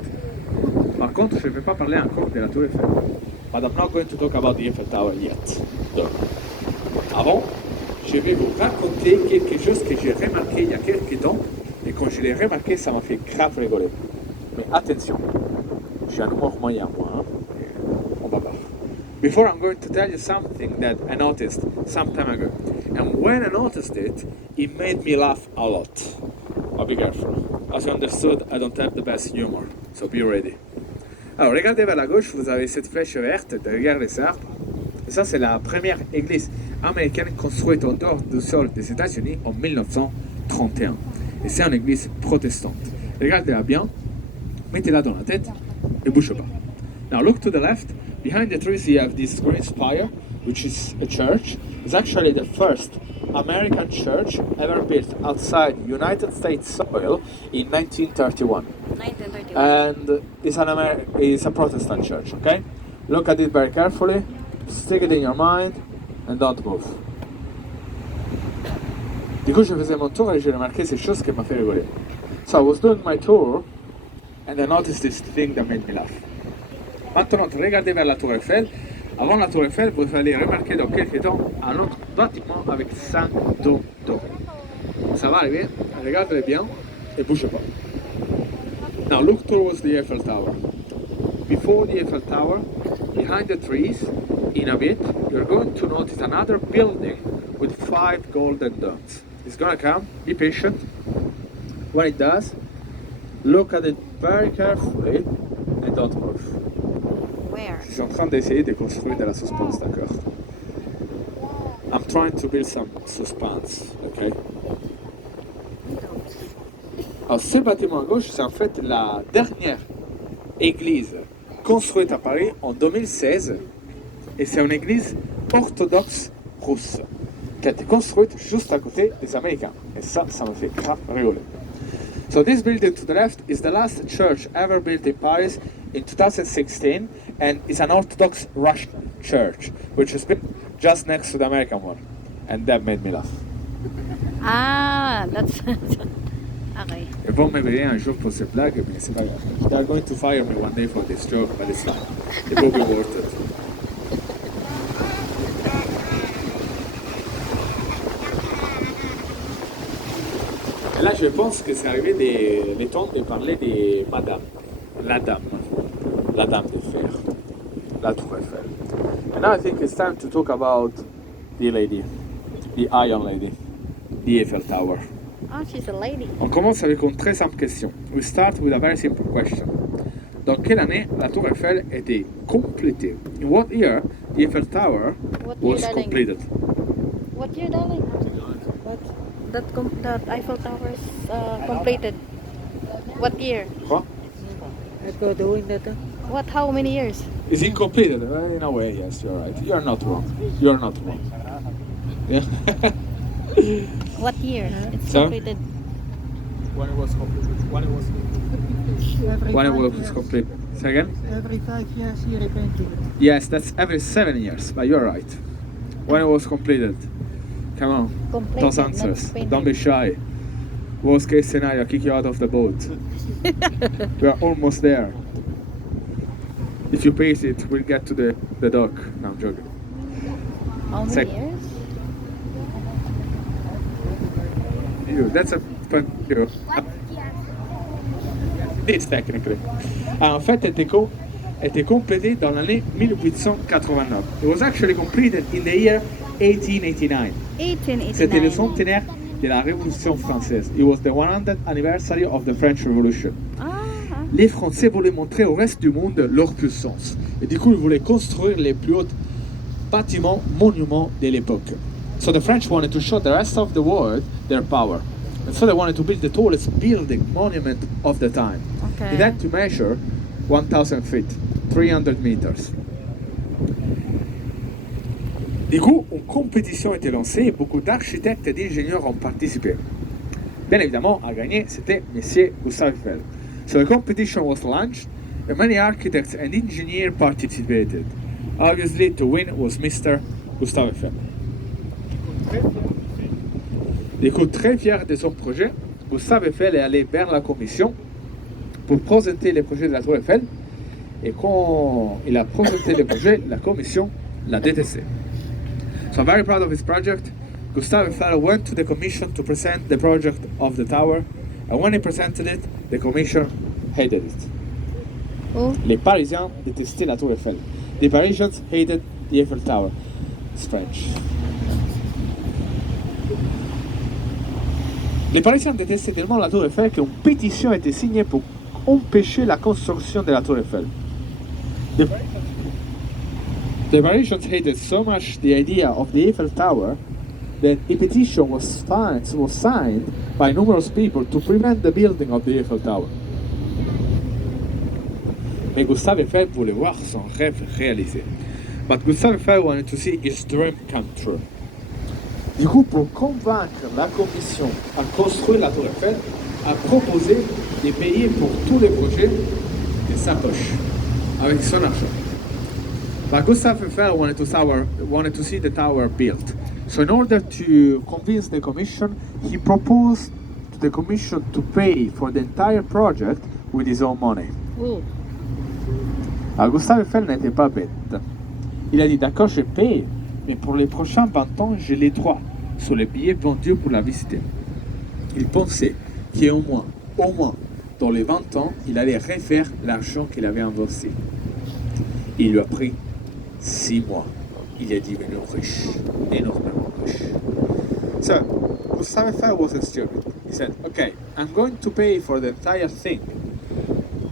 Par contre, je ne vais pas parler encore de la Tour Eiffel. But I'm not going to talk about the Eiffel Tower yet. Donc, avant, je vais vous raconter quelque chose que j'ai remarqué il y a quelques temps. Et quand je l'ai remarqué, ça m'a fait grave rigoler. Mais attention, j'ai un humour moyen, moi. Hein? On va voir. Before I'm going to tell you something that I noticed some time ago. And when I noticed it, it made me laugh a lot. But be careful. As you understood, I don't have the best humor. So be ready. Alors, regardez vers la gauche, vous avez cette flèche verte derrière les arbres. Et ça, c'est la première église américaine construite en dehors du sol des États-Unis en 1931. Et c'est une église protestante. Regardez-la bien, mettez-la dans la tête et bougez pas. Now look to the left. Behind the trees you have this green spire, which is a church. It's actually the first American church ever built outside United States soil in 1931. 1931. And it's a Protestant church, okay? Look at it very carefully, stick it in your mind, and don't move. Du coup, je faisais mon tour et j'ai remarqué ces choses qui m'a fait rigoler. So I was doing my tour, and I noticed this thing that made me laugh. Maintenant, regardez vers la tour Eiffel. Avant la tour Eiffel, vous allez remarquer dans quelques temps un autre bâtiment avec 5 dômes d'or. Ça va arriver, regardez bien et bougez pas. Now look towards the Eiffel Tower. Before the Eiffel Tower, behind the trees, in a bit, you're going to notice another building with 5 golden domes. It's gonna come, be patient. When it does, look at it very carefully and don't move. Where? Je suis en train d'essayer de construire de la suspense, d'accord? I'm trying to build some suspense, okay? Alors, ce bâtiment à gauche, c'est en fait la dernière église construite à Paris en 2016. Et c'est une église orthodoxe russe qui a été construite juste à côté des Américains. Et ça me fait grave rigoler. So this building to the left is the last church ever built in Paris in 2016, and it's an Orthodox Russian church, which has been just next to the American one. And that made me laugh. Ah, that's... okay. Ils vont me payer un jour pour cette blague, mais c'est pas grave. They are going to fire me one day for this joke, but it's fine. It will be worth it. Là, je pense que c'est arrivé les temps de parler de Madame, la dame, la dame de fer, la Tour Eiffel. And now I think it's time to talk about the lady, the Iron Lady, the Eiffel Tower. Oh, she's a lady. On commence avec une très simple question. We start with a very simple question. Dans quelle année la Tour Eiffel était complétée? In what year the Eiffel Tower What year, was darling? completed? What year, darling? What? That Eiffel Tower is completed. What year? Quoi? What? How many years? Is it completed? In a way, yes, you're right. You're not wrong. You're not wrong. Yeah. What year? It's Sir? completed. When it was completed. When it was completed. Say again? Every 5 years you repaint it. Yes, that's every 7 years, but you're right. When it was completed. Come on. Completed, Those not answers. painted. Don't be shy. Worst case scenario, kick you out of the boat. We are almost there. If you pace it, we'll get to the dock. No, I'm joking. How many Sec- years? That's a fun. It's technically. En fait, elle était complétée dans l'année 1889. It was actually completed in the year 1889. 1889. C'était le centenaire de la Révolution française. It was the 100th anniversary of the French Revolution. Ah, Les Français voulaient montrer au reste du monde leur puissance. Et du coup, ils voulaient construire les plus hauts bâtiments, monuments de l'époque. So the French wanted to show the rest of the world their power. And so they wanted to build the tallest building monument of the time. okay. It had to measure 1,000 feet, 300 meters. Du coup, une compétition a été lancée et beaucoup d'architectes et d'ingénieurs ont participé. Bien évidemment, à gagner, c'était Monsieur Gustave Eiffel. So the competition was launched and many architects and engineers participated. Obviously, to win was Mr. Gustave Eiffel. Du coup, très fier de son projet, Gustave Eiffel est allé vers la commission pour présenter les projets de la Tour Eiffel. Et quand il a présenté le projet, la commission l'a détesté. So I'm very proud of his project. Gustave Eiffel went to the commission to present the project of the tower, and when he presented it, the commission hated it. Oh, Les Parisiens détestaient la Tour Eiffel. The Parisians hated the Eiffel Tower. It's French. Les Parisiens détestaient tellement la Tour Eiffel qu'une pétition a été signée pour empêcher la construction de la Tour Eiffel. The Parisians hated so much the idea of the Eiffel Tower that a petition was signed by numerous people to prevent the building of the Eiffel Tower. Mais Gustave Eiffel voulait voir son rêve réalisé. But Gustave Eiffel wanted to see his dream come true. Du coup, pour convaincre la commission à construire la Tour Eiffel, a proposé de payer pour tous les projets de sa poche, avec son argent. But Gustave Eiffel wanted to see the tower built. So in order to convince the commission, he proposed to the commission to pay for the entire project with his own money. oh. Alors Gustave Eiffel n'était pas bête. Il a dit d'accord, je paye, mais pour les prochains 20 ans, j'ai les droits sur les billets vendus pour la visiter. Il pensait qu'au moins, dans les 20 ans, il allait refaire l'argent qu'il avait investi. Il lui a pris 6 mois. Il est devenu riche, énormément riche. So, Gustave Eiffel wasn't stupid. He said, okay, I'm going to pay for the entire thing,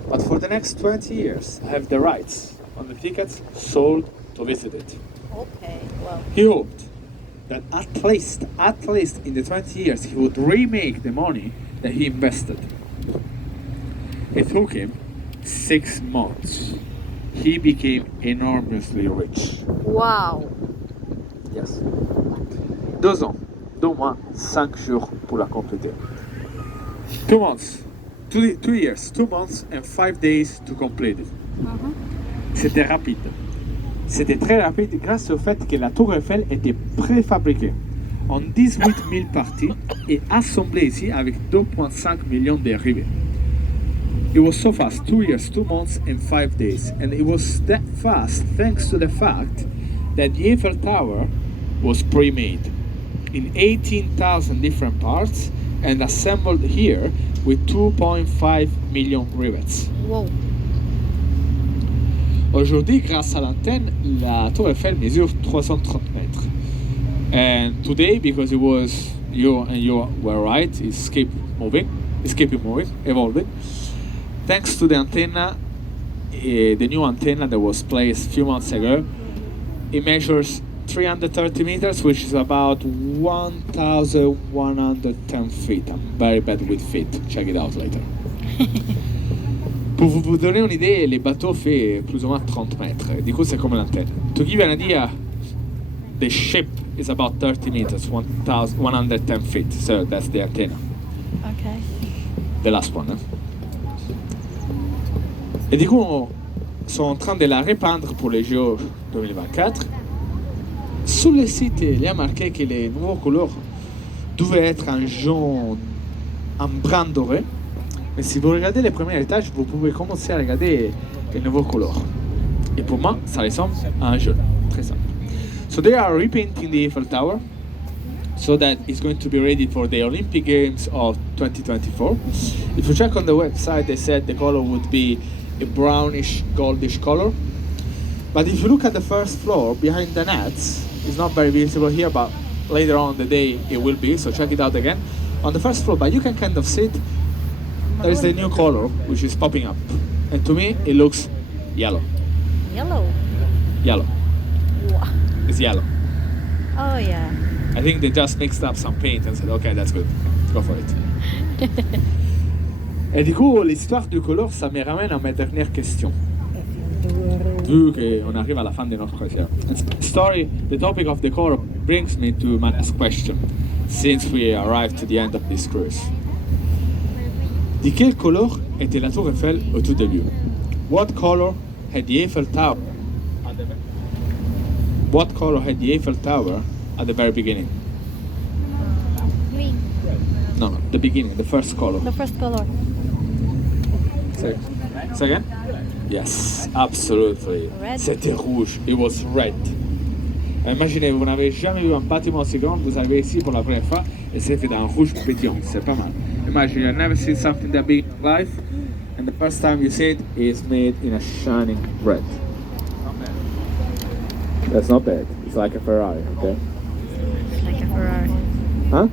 but for the next 20 years, I have the rights on the tickets sold to visit it. Okay, well. He hoped that at least in the 20 years, he would remake the money that he invested. It took him 6 months. He became enormously rich. Wow. Yes. 2 ans, 2 mois, 5 jours pour la compléter. 2 months, 2 years, 2 months and 5 days to complete it. C'était rapide. C'était très rapide grâce au fait que la Tour Eiffel était préfabriquée en 18 000 parties et assemblée ici avec 2,5 millions dérivés. It was so fast, 2 years, 2 months and 5 days. And it was that fast thanks to the fact that the Eiffel Tower was pre-made in 18,000 different parts and assembled here with 2.5 million rivets. Wow. Aujourd'hui, grâce à l'antenne, la tour Eiffel mesure 330 mètres. And today, because you were right, it's keeping moving, evolving. Thanks to the antenna, the new antenna that was placed a few months ago, it measures 330 meters, which is about 1,110 feet. I'm very bad with feet. Check it out later. Pour vous donner une idée, les bateaux font plus ou moins 30 mètres. Du coup, c'est comme l'antenne. To give you an idea, the ship is about 30 meters, 1,110 feet. So that's the antenna. Okay. The last one. Et du coup, ils sont en train de la repeindre pour les JO 2024. Sur le site, il y a marqué que les nouveaux couleurs devaient être en jaune, en brun doré. Mais si vous regardez les premiers étages, vous pouvez commencer à regarder les nouveaux couleurs. Et pour moi, ça ressemble à un jaune. Très simple. So they are repainting the Eiffel Tower so that it's going to be ready for the Olympic Games of 2024. If you check on the website, they said the color would be a brownish, goldish color. But if you look at the first floor, behind the nets, it's not very visible here, but later on the day it will be, so check it out again. On the first floor, but you can kind of see it, there is a new color which is popping up. And to me, it looks yellow. Yellow. Yellow. Wow. It's yellow. Oh yeah. I think they just mixed up some paint and said, okay, that's good. Go for it. Et du coup, l'histoire du color, ça me ramène à ma dernière question. Vu qu'on arrive à la fin de notre croisière. Story, the topic of the color brings me to my last question, since we arrived to the end of this cruise. De quelle couleur était la tour Eiffel au tout début? What color had the Eiffel Tower? What color had the Eiffel Tower at the very beginning? Green. No, the beginning, the first color. The first color. Say again? Yes, absolutely. Red. C'était rouge. It was red. Imaginez, vous n'avez jamais vu un bâtiment aussi grand, vous arrivez ici pour la première fois et c'est fait d'un rouge pétillant. C'est pas mal. Imagine, you've never seen something that big in life, and the first time you see it, it's made in a shining red. Not bad. That's not bad. It's like a Ferrari, okay? It's like a Ferrari. Huh?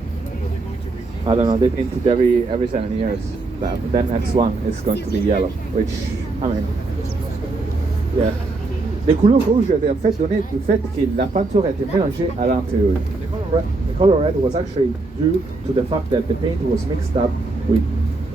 I don't know, they paint it every 7 years. Then next one is going to be yellow, which, I mean, yeah. Les couleurs rouges étaient en fait données du fait que la peinture était mélangée à l'intérieur. The color red was actually due to the fact that the paint was mixed up with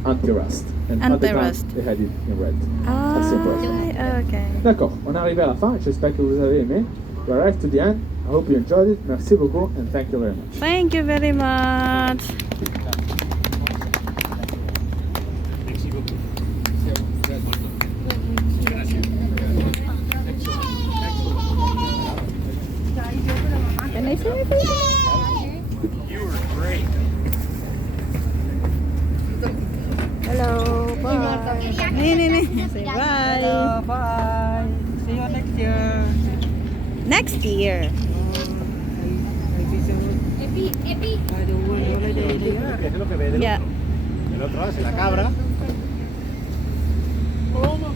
anti-rust. And at the time, they had it in red. As simple as that. Okay. D'accord, on est arrivé à la fin, j'espère que vous avez aimé. We arrived to the end, I hope you enjoyed it. Merci beaucoup and thank you very much. Thank you very much. Can I say anything? You were great. Hello, bye. Say bye. Hello, bye. See you next year. Next year. Epi. ¿Qué es lo que ve del Yeah. otro? El otro hace la cabra. ¿Cómo?